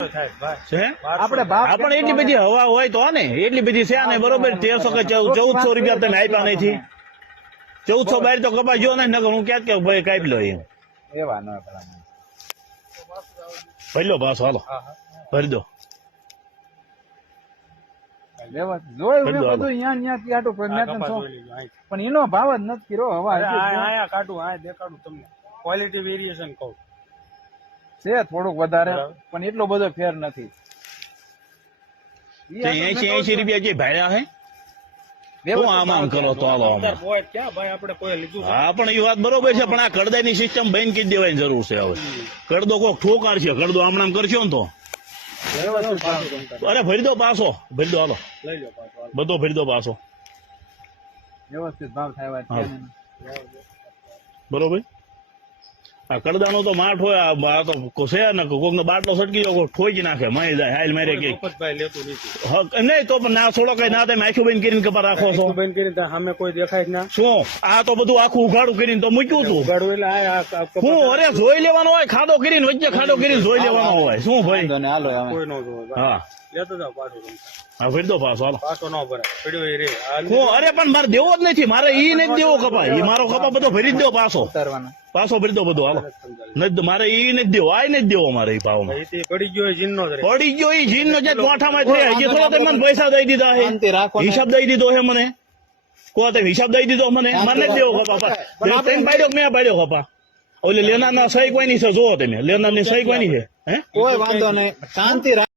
આપણે એટલી બધી હવા હોય તો ને એટલી બધી છે ને બરોબર 1300 કે 1400 રૂપિયા તમે આપ્યા નથી 1400 બાર તો કપાસ જો ને નકર હું ક્યાં કે ભાઈ કાપી લો એમ એવા ન ભરી લો પાછો હાલો ભરી દો પણ એનો ભાવ જ નથી કર્યો હવા કાઢું દેખાડું તમને ક્વોલિટી વેરિએશન કહું છે થોડુંક વધારે પણ એટલો બધો ફેર નથી 80 રૂપિયા જે ભાડ્યા હે શું આમ કરો તો હાલો ક્યાં ભાઈ આપણે કોઈ લીધું હા પણ એ વાત બરોબર છે પણ આ કડદાની સિસ્ટમ બંધ કરી દેવાની જરૂર છે હવે કડદો કોક ઠોકાર છે કડદો આમ કરશો ને તો અરે ભરી દો પાછો ભરી દો હાલો લઈ લો પાછો બધો ભરી દો પાછો વ્યવસ્થિત ભાવ થાય બરોબર આ કડદાનો તો માઠ હોય આ તો છે ને કોક નો બાટલો સટકી જાય ઠોકી નાખે મારી જાય હાલ મારે કે લેતું નથી નહીં તો પણ ના છોડો કઈ ના તમે આખું બંધ કરીને કપા રાખો છો બંધ કરીને સામે કોઈ દેખાય જ ના શું આ તો બધું આખું ઉઘાડું કરીને તો મૂક્યું હતું ઉગાડું એટલે હું અરે જોઈ લેવાનો હોય ખાડો કરીને વચ્ચે ખાડો કરીને જોઈ લેવાનો હોય શું ભાઈ કોઈ નો જોવે હા લેતો જાવ પાછું હા ભરી દો પાછો હાલો પાછો ન ભરાય પડ્યો એ રે હું અરે પણ મારે દેવો જ નથી મારે ઈ નથી દેવો કપા એ મારો કપા બધો ભરી જ દો પાછો પાછો ભરી દો બધો હાલો નથી મારે ઈ નથી દેવો આ નથી દેવો મારે એ ભાવમાં પડી ગયો જીન નો પડી ગયો એ જીન નો જે કોઠામાં છે હજી થોડો તમે મને પૈસા દઈ દીધા હે હિસાબ દઈ દીધો હે મને કો તમે હિસાબ દઈ દીધો મને મને જ દેવો કપા તમે પાડ્યો મેં પાડ્યો કપા ઓલે લેનાર ના સહી કોઈ ની છે જોવો તમે લેનાર ની સહી કોઈ ની છે હે કોઈ વાંધો નહીં શાંતિ